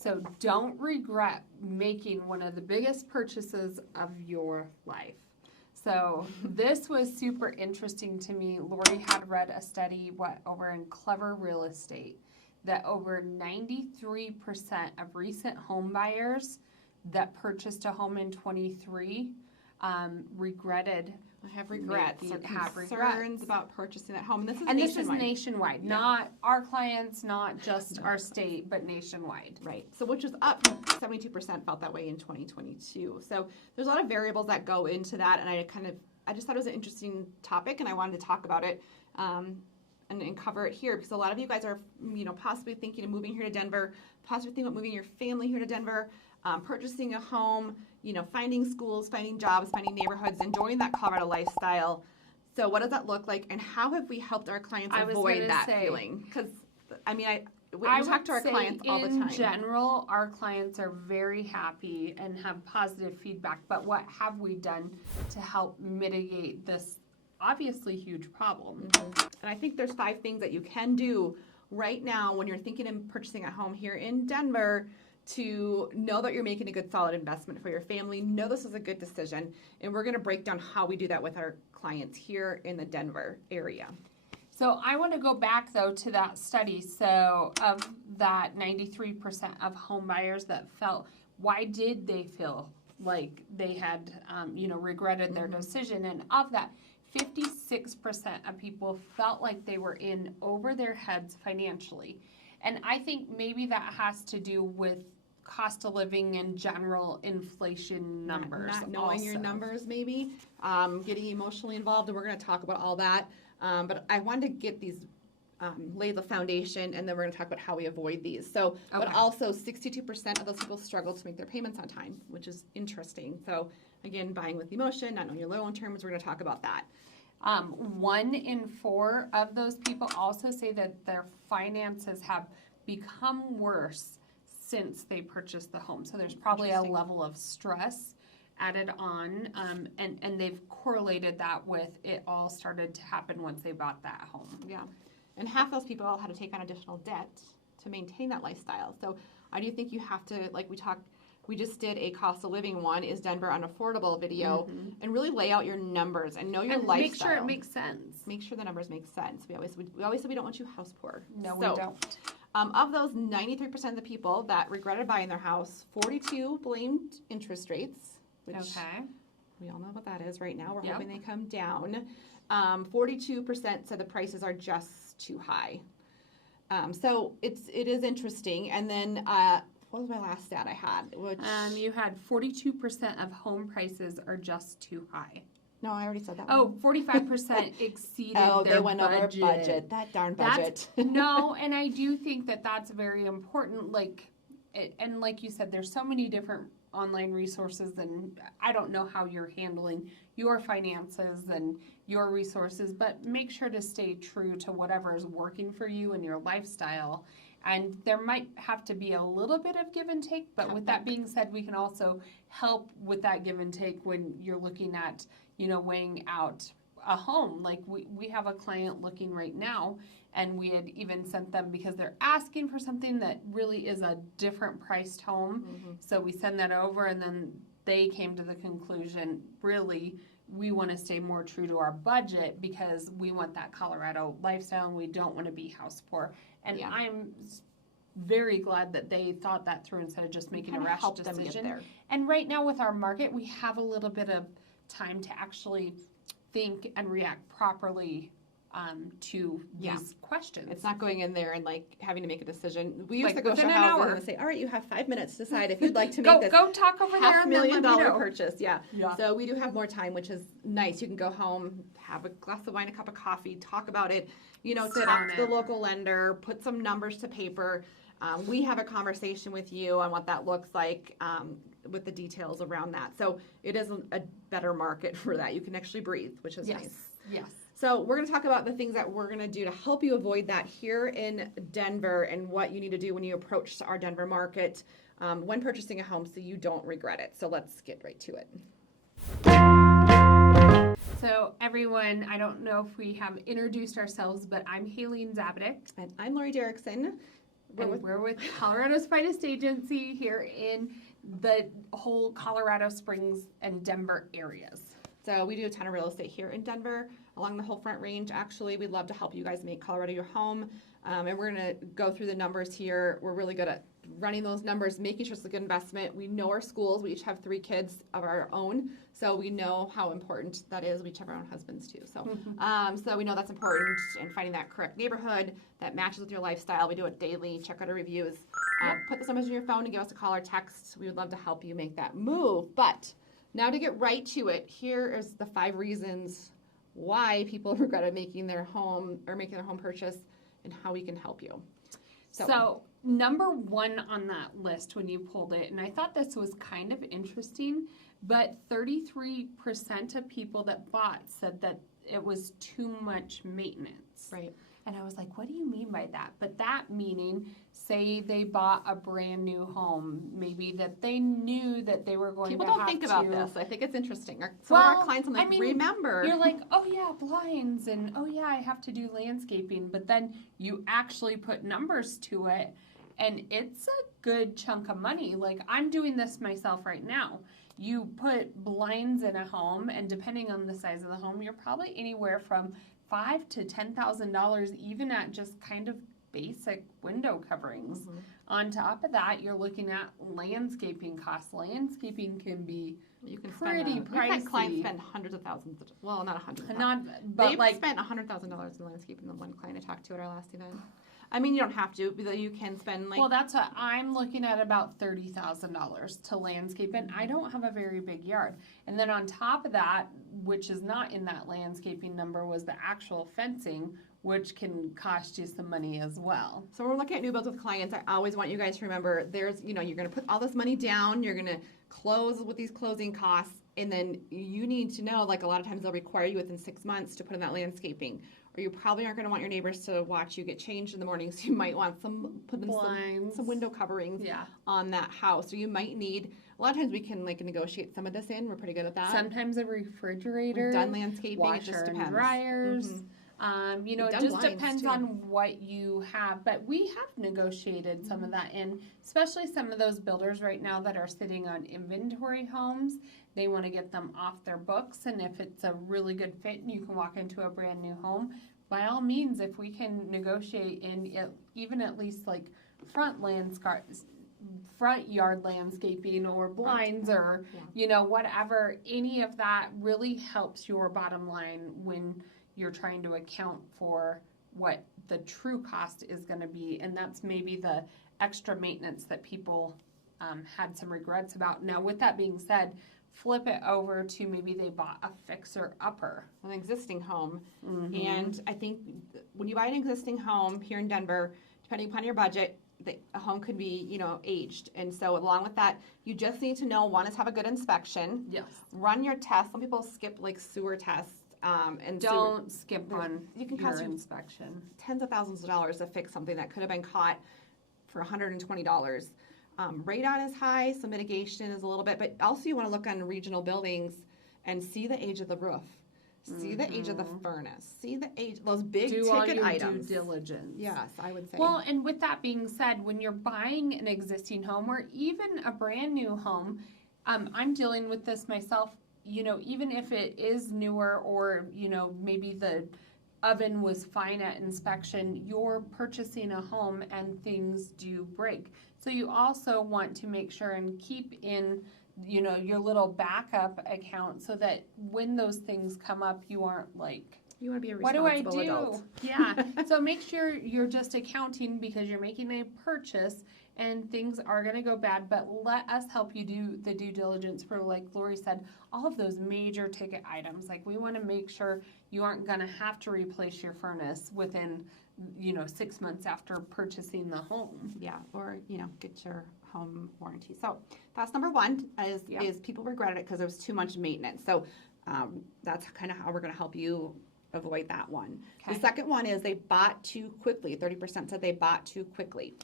So don't regret making one of the biggest purchases of your life. So this was super interesting to me. Laurie had read a study over in Clever Real Estate that over 93% of recent home buyers that purchased a home in 23 regretted. I have regrets or have concerns regrets about purchasing that home. This is nationwide, not our clients, not just our state, but nationwide. Right. So which was up, 72% felt that way in 2022. So there's a lot of variables that go into that, and I just thought it was an interesting topic, and I wanted to talk about it and cover it here, because a lot of you guys are, possibly thinking of moving here to Denver, possibly thinking about moving your family here to Denver, purchasing a home, finding schools, finding jobs, finding neighborhoods, enjoying that Colorado lifestyle. So what does that look like, and how have we helped our clients avoid that feeling? Because, we talk to our clients all the time. In general, our clients are very happy and have positive feedback, but what have we done to help mitigate this obviously huge problem? Mm-hmm. And I think there's 5 things that you can do right now when you're thinking of purchasing a home here in Denver to know that you're making a good, solid investment for your family. Know this is a good decision, and we're going to break down how we do that with our clients here in the Denver area. So I want to go back, though, to that study. So of that 93% of home buyers that why did they feel like they had, regretted their decision? And of that, 56% of people felt like they were in over their heads financially. And I think maybe that has to do with cost of living and general inflation numbers. Not knowing your numbers, maybe, getting emotionally involved, and we're going to talk about all that. But I wanted to get these, lay the foundation, and then we're going to talk about how we avoid these. So, okay. But also 62% of those people struggle to make their payments on time, which is interesting. So again, buying with emotion, not knowing your loan terms, we're going to talk about that. 1 in 4 of those people also say that their finances have become worse since they purchased the home. So there's probably a level of stress added on, and they've correlated that with it all started to happen once they bought that home. Yeah, and half those people had to take on additional debt to maintain that lifestyle. So I do think you have to, like we just did a cost of living one, is Denver unaffordable video, and really lay out your numbers and know your lifestyle. Make sure it makes sense. Make sure the numbers make sense. We always said we don't want you house poor. No, we don't. Of those 93% of the people that regretted buying their house, 42 blamed interest rates, which we all know what that is right now. We're hoping they come down. 42% said the prices are just too high. So it is interesting. And then what was my last stat I had? Which you had 42% of home prices are just too high. No, I already said that. Oh, 45% exceeded their they went budget. over budget. That darn budget. No, and I do think that that's very important. And like you said, there's so many different online resources, and I don't know how you're handling your finances and your resources, but make sure to stay true to whatever is working for you and your lifestyle. And there might have to be a little bit of give and take, but with that being said, we can also help with that give and take when you're looking at, weighing out a home. Like we have a client looking right now, and we had even sent them, because they're asking for something that really is a different priced home. So we send that over, and then they came to the conclusion, really, we want to stay more true to our budget because we want that Colorado lifestyle and we don't want to be house poor. And I'm very glad that they thought that through instead of just making a rash decision. And right now with our market, we have a little bit of time to actually think and react properly to these questions. It's not going in there and having to make a decision. We used to go show houses and say, all right, you have 5 minutes to decide if you'd like to make this go talk over there and $500,000 purchase. Yeah. So we do have more time, which is nice. You can go home, have a glass of wine, a cup of coffee, talk about it, talk to the local lender, put some numbers to paper. We have a conversation with you on what that looks like with the details around that. So it is a better market for that. You can actually breathe, which is nice. Yes. So we're going to talk about the things that we're going to do to help you avoid that here in Denver, and what you need to do when you approach our Denver market when purchasing a home so you don't regret it. So let's get right to it. So everyone, I don't know if we have introduced ourselves, but I'm Kalene Zaabadick. And I'm Laurie Derickson. We're with Colorado's finest agency here in the whole Colorado Springs and Denver areas. So we do a ton of real estate here in Denver, along the whole Front Range. Actually, we'd love to help you guys make Colorado your home. And we're going to go through the numbers here. We're really good at running those numbers, making sure it's a good investment. We know our schools. We each have 3 kids of our own, so we know how important that is. We each have our own husbands too. So, so we know that's important, and finding that correct neighborhood that matches with your lifestyle. We do it daily. Check out our reviews. Put those numbers in your phone and give us a call or text. We would love to help you make that move. But now to get right to it, here is the 5 reasons why people regretted making their home purchase and how we can help you. So number 1 on that list when you pulled it, and I thought this was kind of interesting, but 33% of people that bought said that it was too much maintenance. Right. And I was like, what do you mean by that? But that meaning, say they bought a brand new home, maybe that they knew that they were going People to don't have think to. about this. I think it's interesting. Some of our clients, I'm like, remember. You're like, oh yeah, blinds, and oh yeah, I have to do landscaping. But then you actually put numbers to it, and it's a good chunk of money. Like, I'm doing this myself right now. You put blinds in a home, and depending on the size of the home, you're probably anywhere from $5,000 to $10,000, even at just kind of basic window coverings. Mm-hmm. On top of that, you're looking at landscaping costs. Landscaping can be pretty pricey. We've had clients spend hundreds of thousands. Well, not hundreds. But they've like spent $100,000 in landscaping. The one client I talked to at our last event. I mean, you don't have to, but you can spend like. Well, that's what I'm looking at, about $30,000 to landscape, and I don't have a very big yard. And then on top of that, which is not in that landscaping number, was the actual fencing, which can cost you some money as well. So when we're looking at new builds with clients, I always want you guys to remember there's, you're going to put all this money down, you're going to close with these closing costs, and then you need to know, like a lot of times they'll require you within 6 months to put in that landscaping. Or you probably aren't going to want your neighbors to watch you get changed in the morning, so you might want put in some window coverings on that house. So you might need, a lot of times we can like negotiate some of this in. We're pretty good at that. Sometimes a refrigerator. We've done landscaping. Washer it just depends. and dryers. Mm-hmm. It just depends on what you have. But we have negotiated some of that in, especially some of those builders right now that are sitting on inventory homes. They want to get them off their books, and if it's a really good fit and you can walk into a brand new home, by all means, if we can negotiate in even at least like front yard landscaping or blinds or whatever, any of that really helps your bottom line when you're trying to account for what the true cost is going to be, and that's maybe the extra maintenance that people had some regrets about. Now, with that being said, flip it over to maybe they bought a fixer-upper. An existing home. Mm-hmm. And I think when you buy an existing home here in Denver, depending upon your budget, a home could be, aged. And so along with that, you just need to know, one is have a good inspection. Yes. Run your tests. Some people skip like sewer tests. And don't skip on your inspection. Tens of thousands of dollars to fix something that could have been caught for $120. Radon is high, so mitigation is a little bit, but also you want to look on regional buildings and see the age of the roof, see the age of the furnace, see the age, those big ticket items. Due diligence. Yes, I would say. Well, and with that being said, when you're buying an existing home or even a brand new home, I'm dealing with this myself, even if it is newer or, maybe the oven was fine at inspection, you're purchasing a home and things do break. So you also want to make sure and keep in, your little backup account so that when those things come up, you aren't like, you want to be a what responsible do I do? adult. Yeah. So make sure you're just accounting because you're making a purchase and things are going to go bad, but let us help you do the due diligence for, like Laurie said, all of those major ticket items. Like, we want to make sure you aren't going to have to replace your furnace within 6 months after purchasing the home. Yeah, or, get your home warranty. So that's number 1 is people regretted it because there was too much maintenance. So that's kind of how we're going to help you avoid that one. Okay. The second one is they bought too quickly. 30% said they bought too quickly.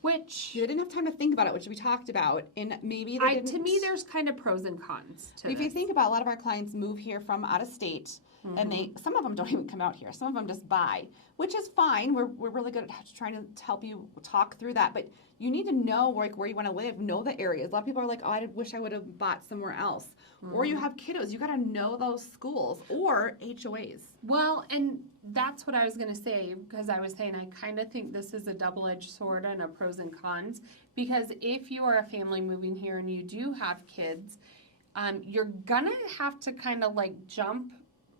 Which they didn't have time to think about it, which we talked about, and maybe they didn't. To me, there's kind of pros and cons to if you think about, a lot of our clients move here from out of state, and some of them don't even come out here. Some of them just buy, which is fine. We're really good at trying to help you talk through that, but you need to know where you want to live, know the areas. A lot of people are like, oh, I wish I would have bought somewhere else. Or you have kiddos, you got to know those schools or HOAs. Well, and that's what I was going to say, because I was saying I kind of think this is a double-edged sword and a pros and cons, because if you are a family moving here and you do have kids, you're gonna have to kind of like jump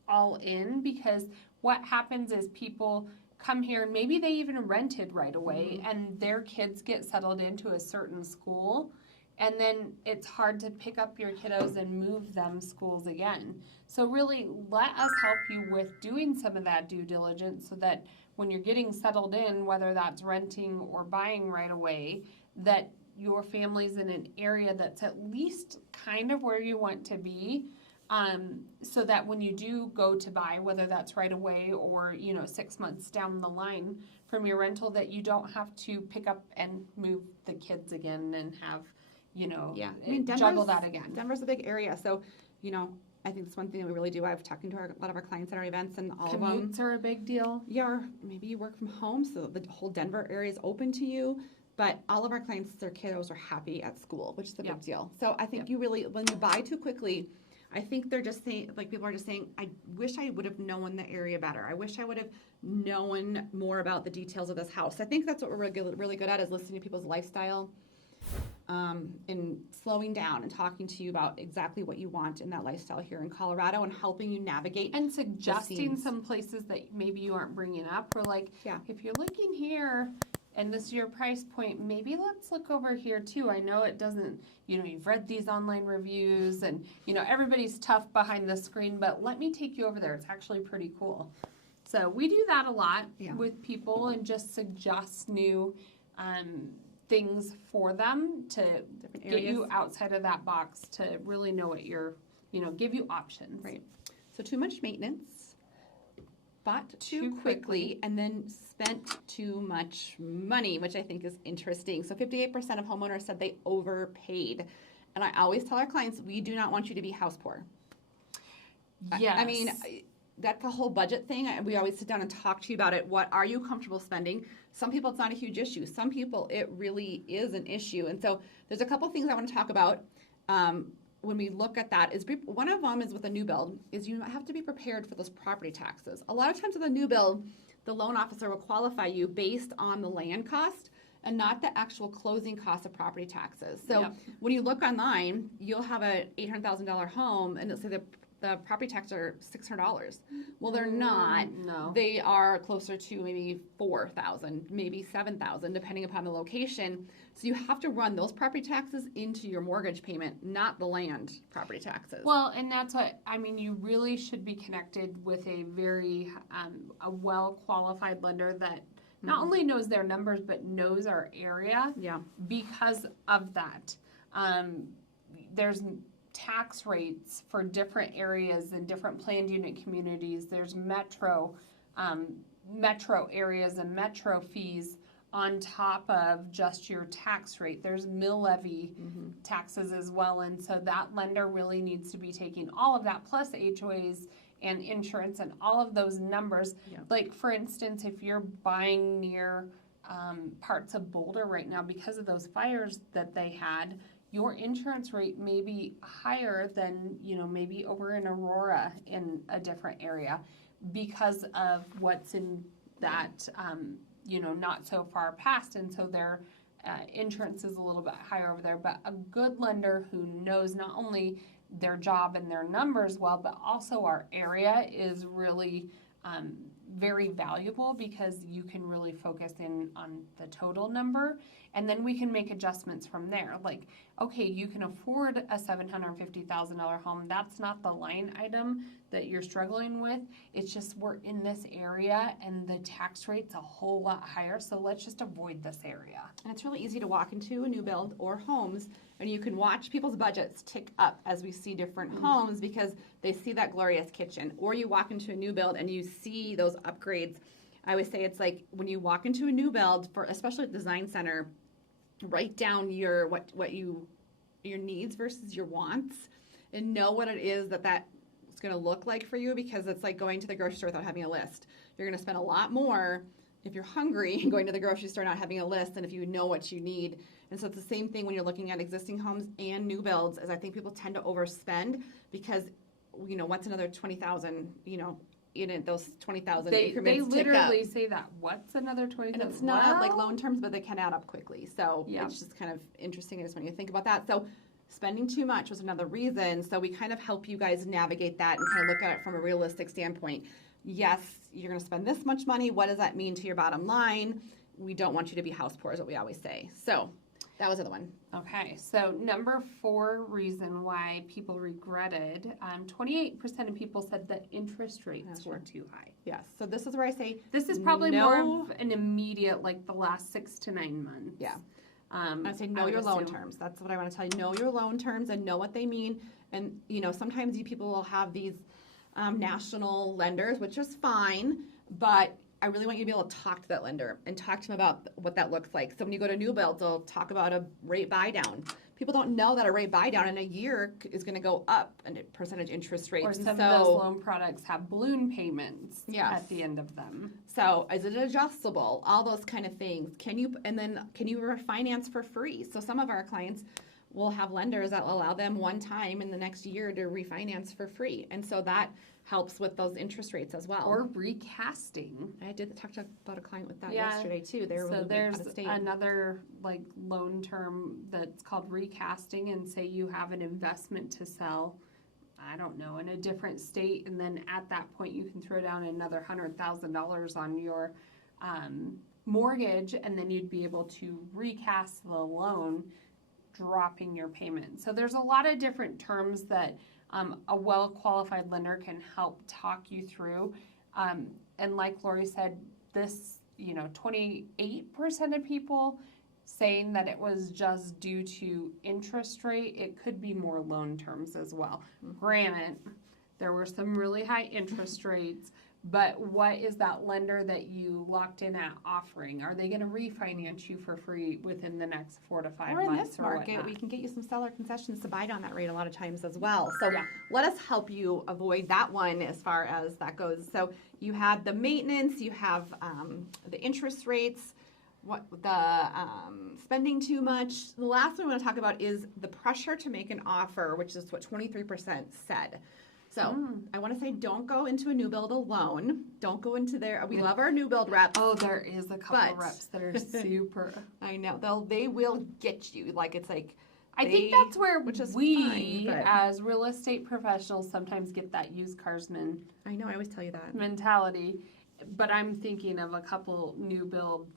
all in, because what happens is people come here and maybe they even rented right away and their kids get settled into a certain school, and then it's hard to pick up your kiddos and move them schools again. So really let us help you with doing some of that due diligence so that when you're getting settled in, whether that's renting or buying right away, that your family's in an area that's at least kind of where you want to be, so that when you do go to buy, whether that's right away or 6 months down the line from your rental, that you don't have to pick up and move the kids again and have juggle that again. Denver's a big area, so I think that's one thing that we really do. I've talked to a lot of our clients at our events, and all of them. Commutes are a big deal. Yeah, or maybe you work from home, so the whole Denver area is open to you. But all of our clients, their kiddos are happy at school, which is a big deal. So I think you really, when you buy too quickly, I think they're just saying, like people are just saying, I wish I would have known the area better. I wish I would have known more about the details of this house. I think that's what we're really good at, is listening to people's lifestyle, and slowing down and talking to you about exactly what you want in that lifestyle here in Colorado, and helping you navigate. And suggesting some places that maybe you aren't bringing up, or like, if you're looking here, and this is your price point, maybe let's look over here too. I know it doesn't, you've read these online reviews and, everybody's tough behind the screen, but let me take you over there. It's actually pretty cool. So we do that a lot with people, and just suggest new things for them to get you outside of that box, to really know what you're, give you options. Right. So too much maintenance, bought too quickly, and then spent too much money, which I think is interesting. So 58% of homeowners said they overpaid. And I always tell our clients, we do not want you to be house poor. Yes. I mean, that's a whole budget thing. We always sit down and talk to you about it. What are you comfortable spending? Some people, it's not a huge issue. Some people, it really is an issue. And so there's a couple things I want to talk about when we look at that. One of them is with a new build, is you have to be prepared for those property taxes. A lot of times with a new build, the loan officer will qualify you based on the land cost and not the actual closing cost of property taxes. So when you look online, you'll have an $800,000 home, and it'll say the property taxes are $600. Well, they're not. No. They are closer to maybe $4,000, maybe $7,000, depending upon the location. So you have to run those property taxes into your mortgage payment, not the land property taxes. Well, and that's what, you really should be connected with a very, a well-qualified lender that not only knows their numbers, but knows our area. Yeah. Because of that. There's tax rates for different areas and different planned unit communities. There's metro areas and metro fees on top of just your tax rate. There's mill levy taxes as well, and so that lender really needs to be taking all of that, plus HOAs and insurance and all of those numbers. Like, for instance, if you're buying near parts of Boulder right now, because of those fires that they had, your insurance rate may be higher than, maybe over in Aurora in a different area, because of what's in that, not so far past. And so their insurance is a little bit higher over there. But a good lender who knows not only their job and their numbers well, but also our area, is really very valuable, because you can really focus in on the total number, and then we can make adjustments from there. Like, okay, you can afford a $750,000 home. That's not the line item that you're struggling with. It's just we're in this area and the tax rate's a whole lot higher, so let's just avoid this area. And it's really easy to walk into a new build or homes, and you can watch people's budgets tick up as we see different homes, because they see that glorious kitchen. Or you walk into a new build and you see those upgrades. I always say it's like when you walk into a new build, for especially at the design center, write down your needs versus your wants, and know what it is that it's going to look like for you, because it's like going to the grocery store without having a list. You're going to spend a lot more if you're hungry and going to the grocery store not having a list than if you know what you need. And so it's the same thing when you're looking at existing homes and new builds, as I think people tend to overspend because, you know, what's another 20,000, you know, in it, those 20,000 increments They literally say that. What's another 20,000? And it's not like loan terms, but they can add up quickly. So yeah. It's just kind of interesting. I just want you to think about that. So spending too much was another reason. So we kind of help you guys navigate that and kind of look at it from a realistic standpoint. Yes, you're going to spend this much money. What does that mean to your bottom line? We don't want you to be house poor, is what we always say. So that was the other one. Okay, so number 4 reason why people regretted, 28% of people said that interest rates were too high. Yes, so this is where I say this is probably more of an immediate, like the last 6 to 9 months. Yeah. I say know your loan terms. That's what I want to tell you. Know your loan terms and know what they mean. And, you know, sometimes you people will have these national lenders, which is fine, but I really want you to be able to talk to that lender and talk to them about what that looks like. So when you go to new builds, they'll talk about a rate buy down. People don't know that a rate buy down in a year is going to go up in percentage interest rates. Or some of those loan products have balloon payments at the end of them. So is it adjustable? All those kind of things. Can you refinance for free? So some of our clients will have lenders that will allow them one time in the next year to refinance for free. And so that helps with those interest rates as well. Or recasting. I did talk about a client with that yesterday too. So there's another like loan term that's called recasting, and say you have an investment to sell, I don't know, in a different state, and then at that point you can throw down another $100,000 on your mortgage, and then you'd be able to recast the loan, dropping your payment. So there's a lot of different terms that a well-qualified lender can help talk you through. And like Laurie said, this, 28% of people saying that it was just due to interest rate. It could be more loan terms as well. Granted, there were some really high interest rates, but what is that lender that you locked in at offering? Are they going to refinance you for free within the next 4 to 5 months? Or in this market, we can get you some seller concessions to buy down that rate a lot of times as well. So let us help you avoid that one as far as that goes. So you have the maintenance, you have the interest rates, spending too much. The last one we want to talk about is the pressure to make an offer, which is what 23% said. So I want to say, don't go into a new build alone. Don't go into there. We love our new build reps. Oh, there is a couple reps that are super. I know they will get you. Like it's like. I think that's where we, as real estate professionals, sometimes get that used carsman. I know. I always tell you that mentality. But I'm thinking of a couple new build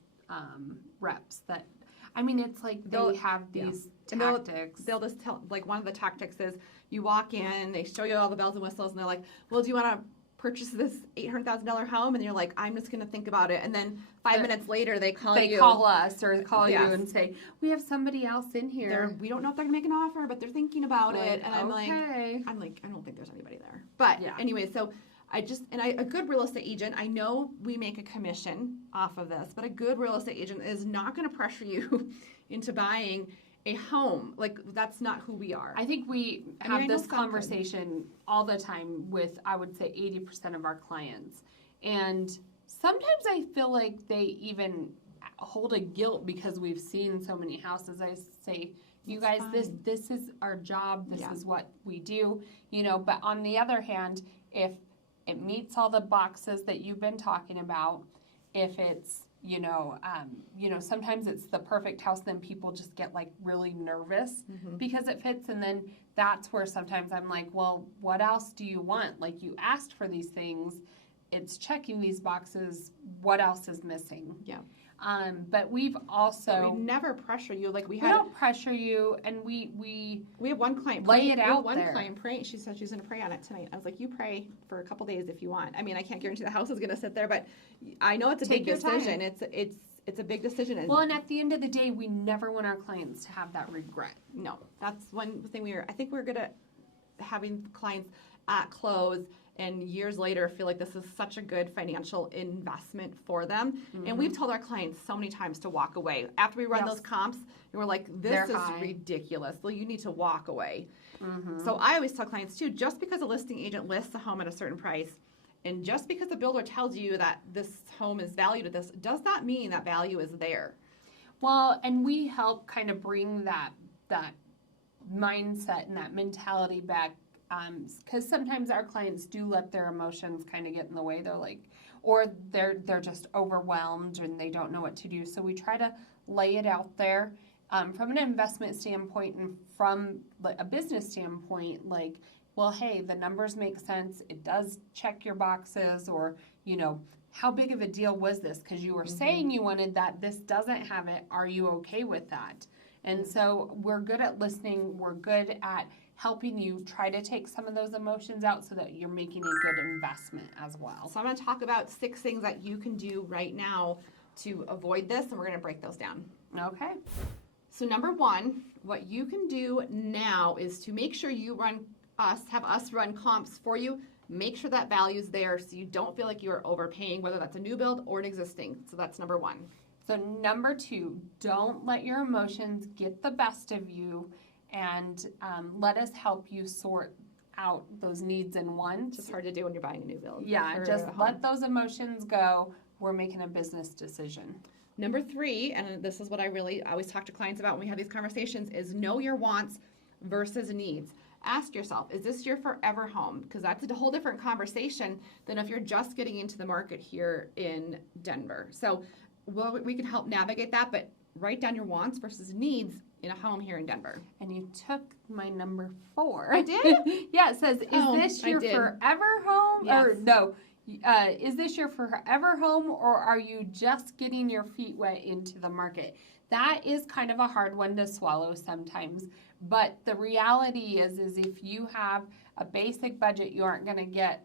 reps that. I mean, it's like they have these tactics. They'll just tell, like one of the tactics is you walk in, they show you all the bells and whistles, and they're like, well, do you want to purchase this $800,000 home? And you're like, I'm just going to think about it. And then 5 minutes later, they call you. They call us or call you and say, we have somebody else in here. We don't know if they're going to make an offer, but they're thinking about it. And I'm like, I don't think there's anybody there. But anyway, so a good real estate agent, I know we make a commission off of this, but a good real estate agent is not going to pressure you into buying a home. Like, that's not who we are. I think we have this conversation all the time with, I would say, 80% of our clients. And sometimes I feel like they even hold a guilt because we've seen so many houses. I say, you guys, this is our job. This is what we do. But on the other hand, if it meets all the boxes that you've been talking about, if it's sometimes it's the perfect house, then people just get like really nervous because it fits. And then that's where sometimes I'm like, well, what else do you want? Like, you asked for these things. It's checking these boxes. What else is missing? Yeah. But we've never pressure you. Like we don't pressure you, and we have one client lay it out there. One client pray. She said she's going to pray on it tonight. I was like, you pray for a couple days if you want. I mean, I can't guarantee the house is going to sit there, but I know it's a big decision. It's a big decision. And at the end of the day, we never want our clients to have that regret. No, that's one thing I think we're good at having clients at close and years later feel like this is such a good financial investment for them. And we've told our clients so many times to walk away. After we run those comps, and we're like, this is ridiculous. Well, you need to walk away. So I always tell clients too, just because a listing agent lists a home at a certain price, and just because the builder tells you that this home is valued at this, does not mean that value is there. Well, and we help kind of bring that mindset and that mentality back, because sometimes our clients do let their emotions kind of get in the way. They're like, or they're just overwhelmed and they don't know what to do. So we try to lay it out there from an investment standpoint and from a business standpoint, like, well, hey, the numbers make sense. It does check your boxes, or, you know, how big of a deal was this? Because you were saying you wanted that. This doesn't have it. Are you okay with that? And so we're good at listening. We're good at helping you try to take some of those emotions out so that you're making a good investment as well. So I'm going to talk about 6 things that you can do right now to avoid this, and we're going to break those down. Okay. So number 1, what you can do now is to make sure you have us run comps for you. Make sure that value's there so you don't feel like you're overpaying, whether that's a new build or an existing. So that's number 1. So number 2, don't let your emotions get the best of you, and let us help you sort out those needs and wants. It's hard to do when you're buying a new build. Yeah, just let those emotions go. We're making a business decision. Number 3, and this is what I always talk to clients about when we have these conversations, is know your wants versus needs. Ask yourself, is this your forever home? Because that's a whole different conversation than if you're just getting into the market here in Denver. So we can help navigate that, but write down your wants versus needs in a home here in Denver. And you took my number 4. I did? Yeah, it says, is this your forever home? Yes. Or no, is this your forever home, or are you just getting your feet wet into the market? That is kind of a hard one to swallow sometimes. But the reality is if you have a basic budget, you aren't going to get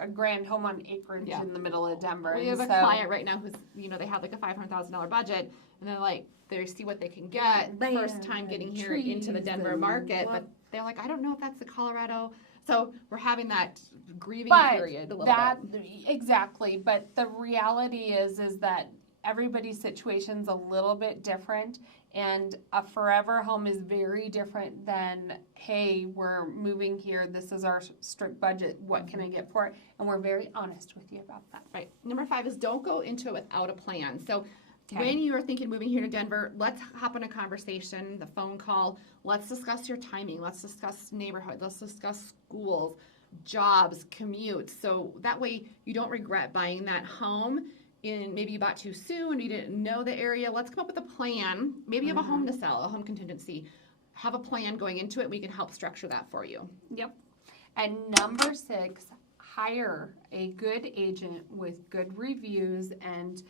a grand home on acreage in the middle of Denver. We have a client right now who's, they have like a $500,000 budget, and they're like, they see what they can get first time getting here into the Denver market, but they're like, I don't know if that's the Colorado. So we're having that grieving period a little bit. Exactly. But the reality is that everybody's situation's a little bit different, and a forever home is very different than, hey, we're moving here, this is our strict budget, what can I get for it? And we're very honest with you about that. Right. Number 5 is don't go into it without a plan. So when you are thinking moving here to Denver, let's hop on a conversation, the phone call, let's discuss your timing, let's discuss neighborhood, let's discuss schools, jobs, commutes, so that way you don't regret buying that home. Maybe you bought too soon, you didn't know the area. Let's come up with a plan. Maybe you have a home to sell, a home contingency. Have a plan going into it. We can help structure that for you. Yep. And number 6, hire a good agent with good reviews and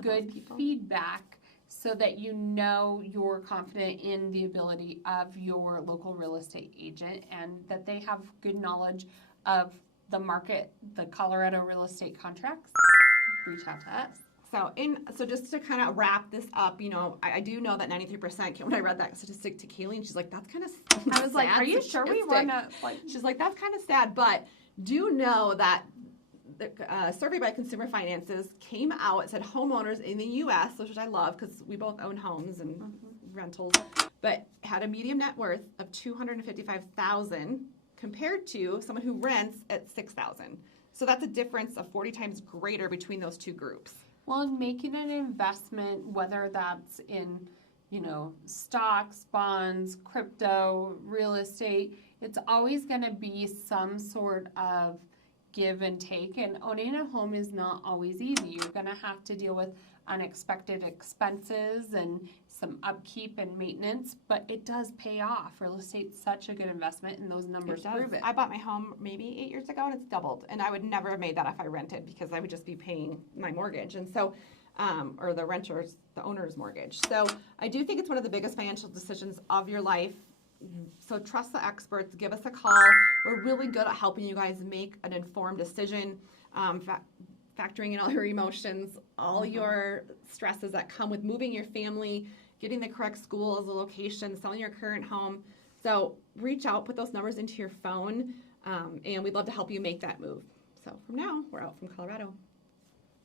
good feedback so that you're confident in the ability of your local real estate agent and that they have good knowledge of the market, the Colorado real estate contracts. Reach out to us. So just to kind of wrap this up, I do know that 93%, when I read that statistic to Kalene, she's like, that's kind of sad. I was like, are you sure we want to? She's like, that's kind of sad, but do know that the survey by Consumer Finances came out. It said homeowners in the U.S., which I love because we both own homes and rentals, but had a median net worth of $255,000 compared to someone who rents at $6,000. So that's a difference of 40 times greater between those two groups. Well, in making an investment, whether that's in, stocks, bonds, crypto, real estate, it's always going to be some sort of give and take. And owning a home is not always easy. You're going to have to deal with unexpected expenses and some upkeep and maintenance, but it does pay off. Real estate's such a good investment, and those numbers prove it. I bought my home maybe 8 years ago, and it's doubled. And I would never have made that if I rented because I would just be paying my mortgage. And so, or the owner's mortgage. So I do think it's one of the biggest financial decisions of your life. So trust the experts. Give us a call. We're really good at helping you guys make an informed decision. Factoring in all your emotions, all your stresses that come with moving your family, getting the correct schools, the location, selling your current home. So reach out, put those numbers into your phone. And we'd love to help you make that move. So from now, we're out from Colorado.